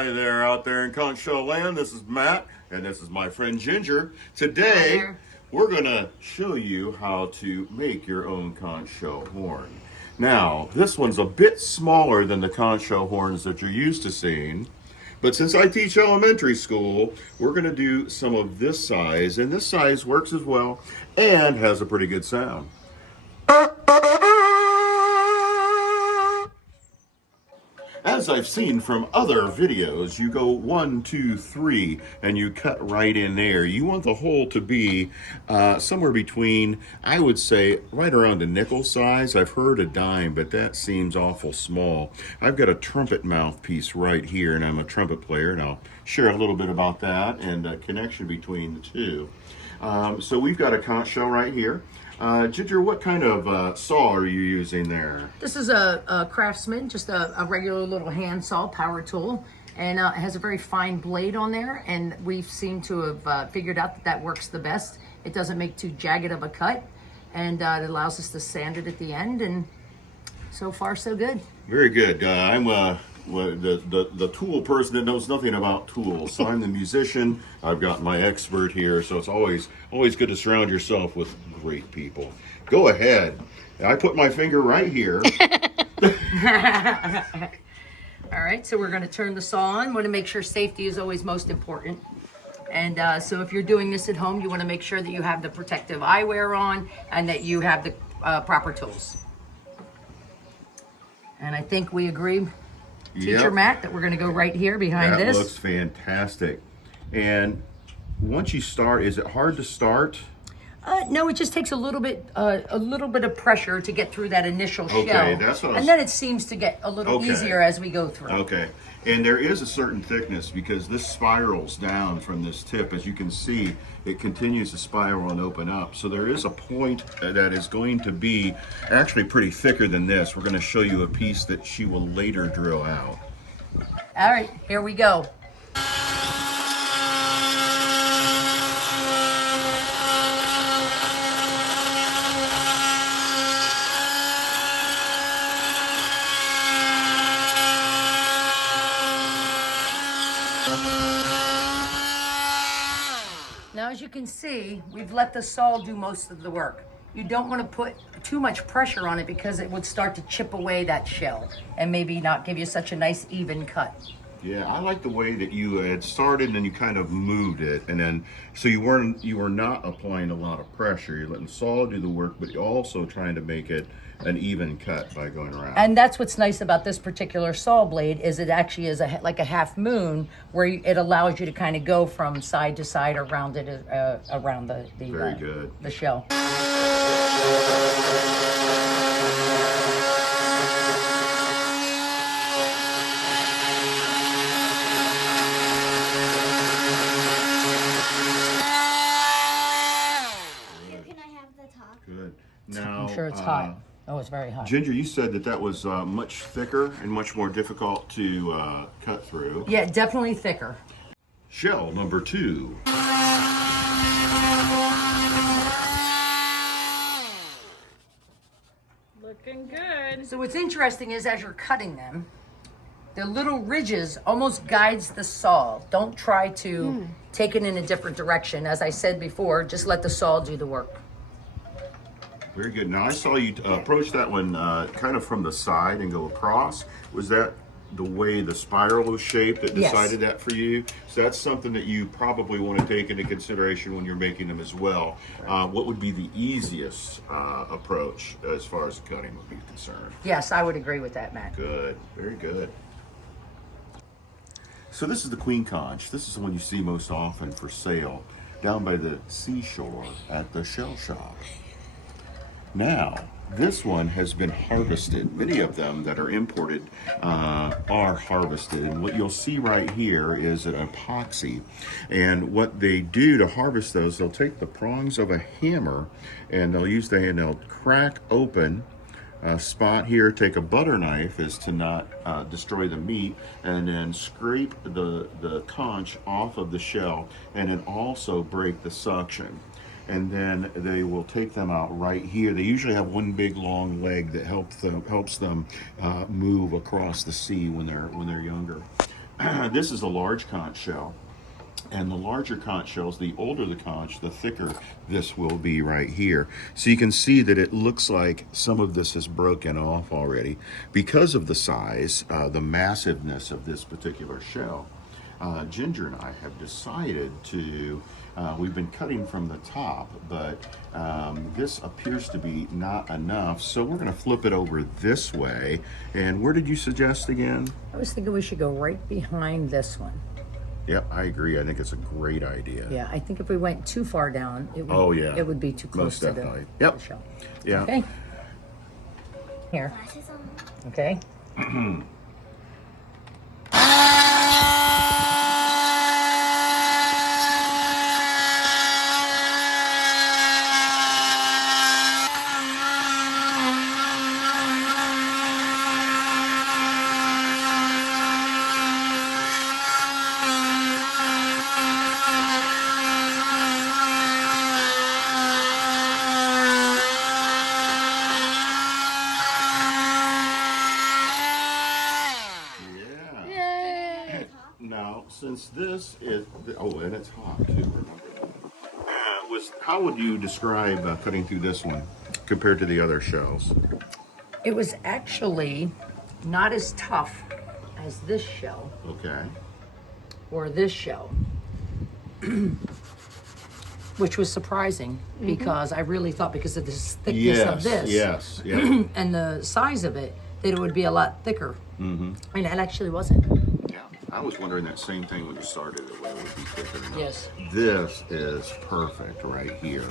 Hi there out there in Conch land. This is Matt, and this is my friend Ginger. Today, we're going to show you how to make your own conch shell horn. Now, this one's a bit smaller than the conch shell horns that you're used to seeing. But since I teach elementary school, we're going to do some of this size, and this size works as well and has a pretty good sound. As I've seen from other videos, you go 1, 2, 3, and you cut right in there. You want the hole to be somewhere between, I would say, right around a nickel size. I've heard a dime, but that seems awful small. I've got a trumpet mouthpiece right here, and I'm a trumpet player, and I'll share a little bit about that and a connection between the two. So we've got a conch shell right here. Ginger, what kind of saw are you using there? This is a Craftsman, just a regular little hand saw, power tool, and it has a very fine blade on there, and we seem to have figured out that works the best. It doesn't make too jagged of a cut, and it allows us to sand it at the end, and so far so good. Very good. I'm the tool person that knows nothing about tools. So I'm the musician. I've got my expert here, so it's always good to surround yourself with great people. Go ahead. I put my finger right here. All right, so we're going to turn the saw on. Want to make sure safety is always most important. And so if you're doing this at home, you want to make sure that you have the protective eyewear on and that you have the proper tools. And I think we agree, Teacher Matt, that we're going to go right here behind this. That looks fantastic. And once you start, is it hard to start? No, it just takes a little bit of pressure to get through that initial shell. Okay, that's what I was... And then it seems to get a little easier as we go through. Okay. And there is a certain thickness because this spirals down from this tip. As you can see, it continues to spiral and open up. So there is a point that is going to be actually pretty thicker than this. We're going to show you a piece that she will later drill out. All right, here we go. Now, as you can see, we've let the saw do most of the work. You don't want to put too much pressure on it because it would start to chip away that shell and maybe not give you such a nice even cut. Yeah, I like the way that you had started and then you kind of moved it, and then so you were not applying a lot of pressure. You're letting the saw do the work, but you're also trying to make it an even cut by going around. And that's what's nice about this particular saw blade is it actually is like a half moon where it allows you to kind of go from side to side around it around the Very good. The shell. Good. Now, I'm sure it's hot. Oh, it's very hot. Ginger, you said that was much thicker and much more difficult to cut through. Yeah, definitely thicker. Shell number 2. Looking good. So what's interesting is as you're cutting them, the little ridges almost guides the saw. Don't try to take it in a different direction. As I said before, just let the saw do the work. Very good. Now I saw you approach that one kind of from the side and go across. Was that the way the spiral was shaped that decided that for you? So that's something that you probably want to take into consideration when you're making them as well. What would be the easiest approach as far as the cutting would be concerned? Yes, I would agree with that, Matt. Good. Very good. So this is the queen conch. This is the one you see most often for sale down by the seashore at the shell shop. Now, this one has been harvested. Many of them that are imported are harvested. And what you'll see right here is an epoxy. And what they do to harvest those, they'll take the prongs of a hammer and they'll use the hand, they'll crack open a spot here, take a butter knife as to not destroy the meat, and then scrape the conch off of the shell and then also break the suction. And then they will take them out right here. They usually have one big long leg that helps them move across the sea when they're younger. this is a large conch shell. And the larger conch shells, the older the conch, the thicker this will be right here. So you can see that it looks like some of this is broken off already because of the size, the massiveness of this particular shell. Ginger and I have decided to, we've been cutting from the top, but this appears to be not enough. So we're gonna flip it over this way. And where did you suggest again? I was thinking we should go right behind this one. Yep, I agree. I think it's a great idea. Yeah, I think if we went too far down, it would, it would be too close Most to definitely. the Yep. shell. Yeah. Okay. Here. Okay. Now, since this is, and it's hot too, remember that. How would you describe cutting through this one compared to the other shells? It was actually not as tough as this shell Okay. or this shell, which was surprising because I really thought because of the thickness of this Yes, and the size of it, that it would be a lot thicker. And it actually wasn't. Yeah. I was wondering that same thing when you started, whether it would be thicker or not. Yes. This is perfect right here.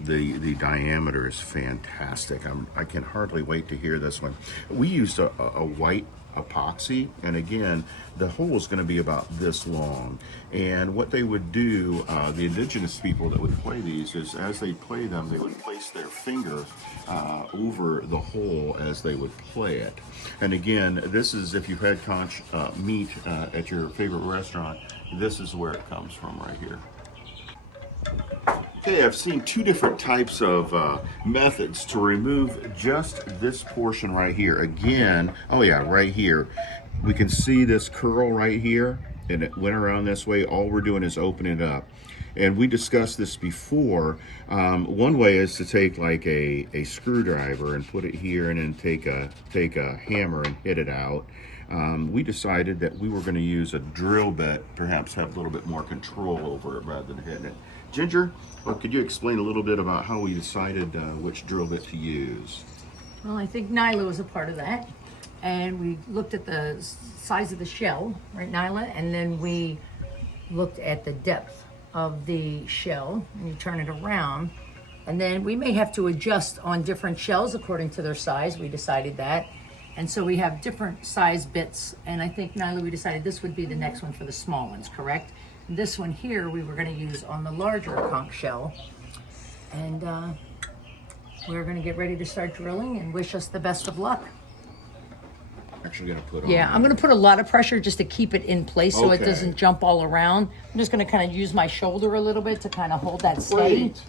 The diameter is fantastic. I can hardly wait to hear this one. We used a white epoxy, and again, the hole is going to be about this long. And what they would do, the indigenous people that would play these, is as they play them, they would place their finger over the hole as they would play it. And again, this is, if you've had conch meat at your favorite restaurant, this is where it comes from right here. Okay, I've seen two different types of methods to remove just this portion right here. Again, oh yeah, right here. We can see this curl right here, and it went around this way. All we're doing is opening it up. And we discussed this before. One way is to take like a screwdriver and put it here, and then take a hammer and hit it out. We decided that we were going to use a drill bit, perhaps have a little bit more control over it rather than hitting it. Ginger, could you explain a little bit about how we decided which drill bit to use? Well, I think Nilah was a part of that. And we looked at the size of the shell, right, Nilah? And then we looked at the depth of the shell, and you turn it around. And then we may have to adjust on different shells according to their size. We decided that. And so we have different size bits. And I think, Nilah, we decided this would be the next one for the small ones, correct? This one here we were going to use on the larger conch shell. And we're going to get ready to start drilling and wish us the best of luck. Actually going to put on. Yeah, I'm going to put a lot of pressure just to keep it in place so it Okay. doesn't jump all around. I'm just going to kind of use my shoulder a little bit to kind of hold that steady. Great.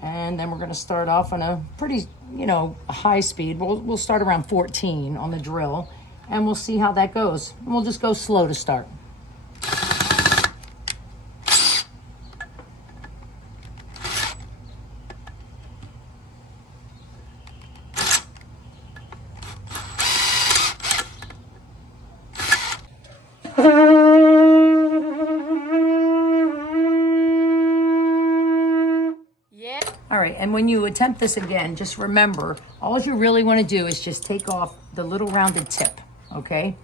And then we're going to start off on a pretty, high speed. We'll start around 14 on the drill, and we'll see how that goes. And we'll just go slow to start. All right, and when you attempt this again, just remember, all you really want to do is just take off the little rounded tip, okay?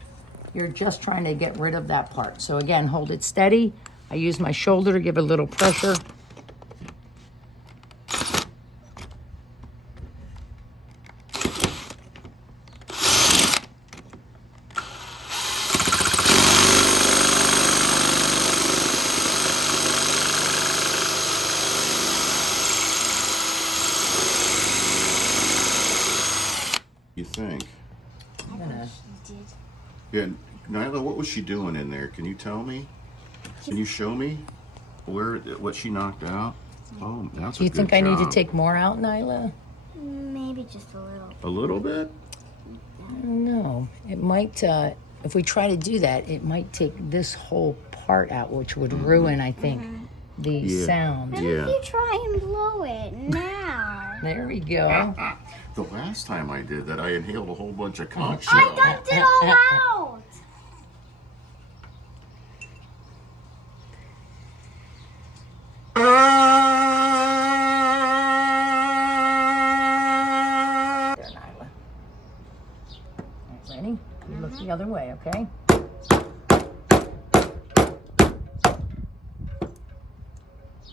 You're just trying to get rid of that part. So again, hold it steady. I use my shoulder to give it a little pressure. You think? I'm gonna, Yeah, Nilah, what was she doing in there? Can you tell me? Can you show me what she knocked out? Oh, that's do you a good think I need to job. take more out, Nyla? Maybe just a little. A little bit? I don't know. It might if we try to do that, it might take this whole part out, which would ruin, I think, the sound. What if you try and blow it now? There we go. The last time I did that, I inhaled a whole bunch of conch I shell. dumped it all out. There, Nyla. Right, ready? You look the other way, okay?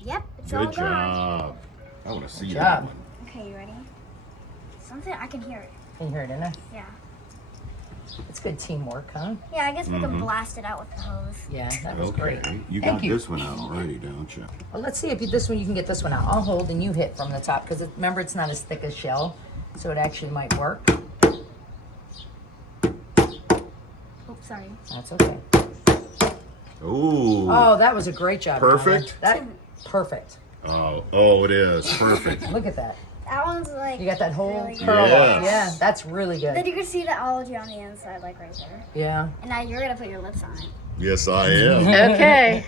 Yep, it's all Good gone. job. I want to see Good that job. one. Okay, you ready? Something I can hear it. Can you hear it in there? Yeah. It's good teamwork, huh? Yeah, I guess we can blast it out with the hose. Yeah, that was Okay, great. you Thank got you. this one out already, don't you? Well, let's see if this one you can get this one out. I'll hold and you hit from the top because remember it's not as thick as shell, so it actually might work. Oops, sorry. That's okay. Ooh. Oh, that was a great job. Perfect? Nyla. That perfect. Oh, it is perfect. Look at that. That one's like. You got that whole really curl good. up. Yeah, that's really Then good. you can see the algae on the inside, like right there. Yeah. And now you're gonna put your lips on it. Yes, I am. Okay.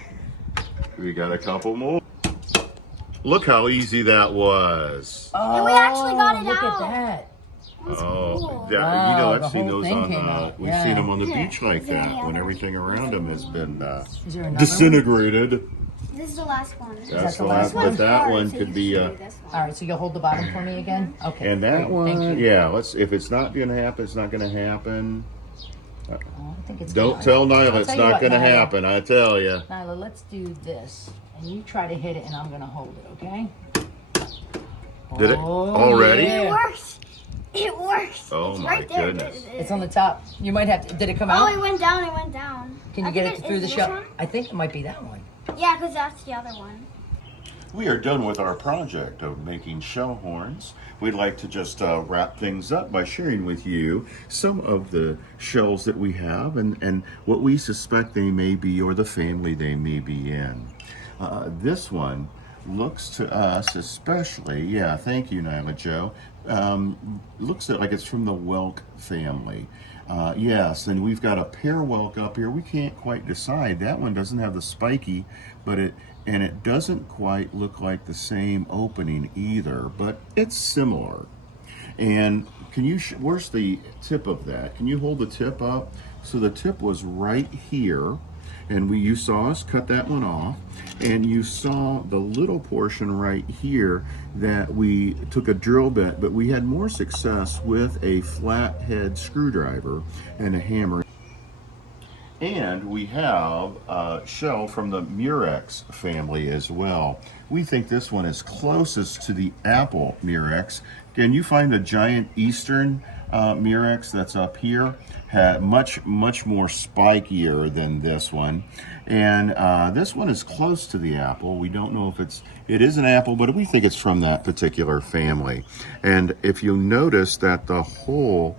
We got a couple more. Look how easy that was. Oh, we actually got it look out. at that. Cool. You Wow, know, the I've seen whole those thing on. came out. We've Yeah. seen them on the beach like Is there any that when other? everything around them has been Is there another disintegrated. This is the last one. That's the the last last, one? but that Hard, one so could you be. should do this one. All right, so you'll hold the bottom for me again? Okay. And that great. one, Thank you. yeah. If it's not gonna happen, it's not gonna happen. Oh, I think it's Don't gonna. tell Nyla I'll it's tell you not what, gonna Nyla. happen. I tell you. Nyla, let's do this. And you try to hit it and I'm going to hold it, okay? Did it Oh, already? yeah. It worked. It worked. Oh, It's my right there. goodness. It's on the top. You might have to. Did it come Oh, out? it went down. It went down. Can you I get think it through is the this shell? one? I think it might be that one. Yeah, because that's the other one. We are done with our project of making shell horns. We'd like to just wrap things up by sharing with you some of the shells that we have and what we suspect they may be or the family they may be in. This one looks to us especially, yeah, thank you, Nilah Jo, looks like it's from the whelk family. Yes, and we've got a pear whelk up here. We can't quite decide. That one doesn't have the spiky, but it doesn't quite look like the same opening either, but it's similar. And can you, where's the tip of that? Can you hold the tip up? So the tip was right here, and you saw us cut that one off, and you saw the little portion right here that we took a drill bit, but we had more success with a flathead screwdriver and a hammer. And we have a shell from the Murex family as well. We think this one is closest to the apple Murex. Can you find the giant eastern Murex that's up here? Had much more spikier than this one. And this one is close to the apple. We don't know if it is an apple, but we think it's from that particular family. And if you notice that the hole,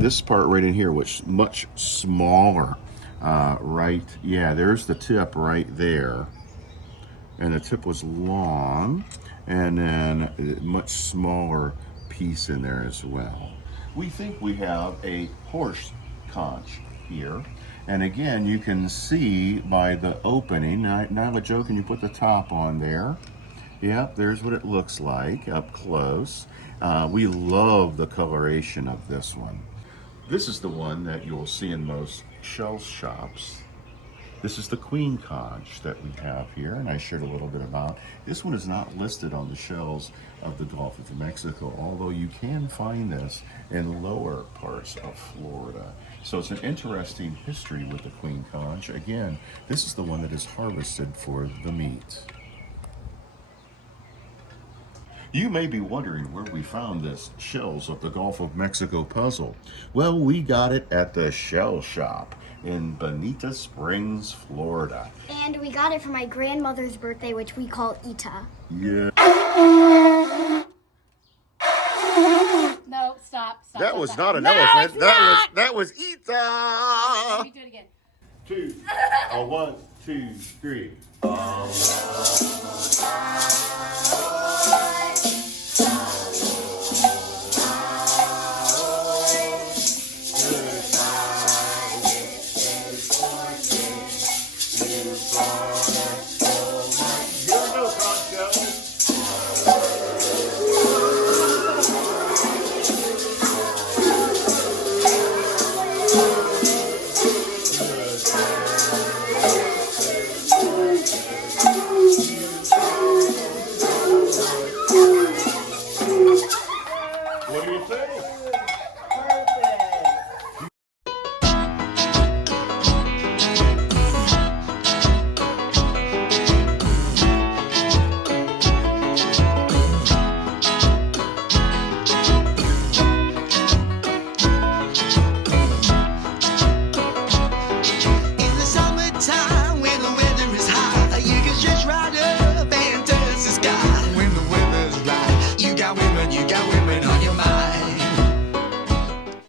this part right in here, which is much smaller, right, yeah, there's the tip right there, and the tip was long, and then a much smaller piece in there as well. We think we have a horse conch here, and again you can see by the opening. Nilah Jo, can you put the top on there? Yep, there's what it looks like up close. We love the coloration of this one. This is the one that you'll see in most shell shops. This is the queen conch that we have here, and I shared a little bit about. This one is not listed on the shells of the Gulf of Mexico, although you can find this in lower parts of Florida. So it's an interesting history with the queen conch. Again, this is the one that is harvested for the meat. You may be wondering where we found this shells of the Gulf of Mexico puzzle. Well, we got it at the Shell Shop in Bonita Springs, Florida. And we got it for my grandmother's birthday, which we call Ita. Yeah. No, stop. That was not an No, elephant. it's not. That was Ita. Do it again. 2. 1, 2, 3.